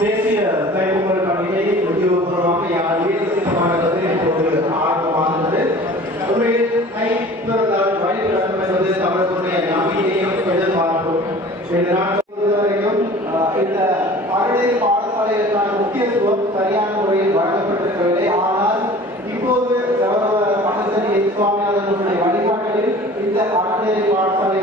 தேசிய கைப்பொங்கல் பண்டிகை உத்தியோகபூர்வமாக இப்போது ஆரம்பமாகிறது. உண்மையில் கைப்பொங்கல் வழி நடக்கும் என்பது தமிழர்களுடைய நம்பிக்கையும் எதிர்பார்ப்பும். இந்த அறநிலை பாடசாலைகளுக்கான முக்கியத்துவம் சரியான முறையில் வழங்கப்பட்டிருக்கவில்லை. ஆனால் இப்போது கௌரவ மனசன் சுவாமிநாதன் வழிபாட்டில் இந்த அறநிலை பாடசாலை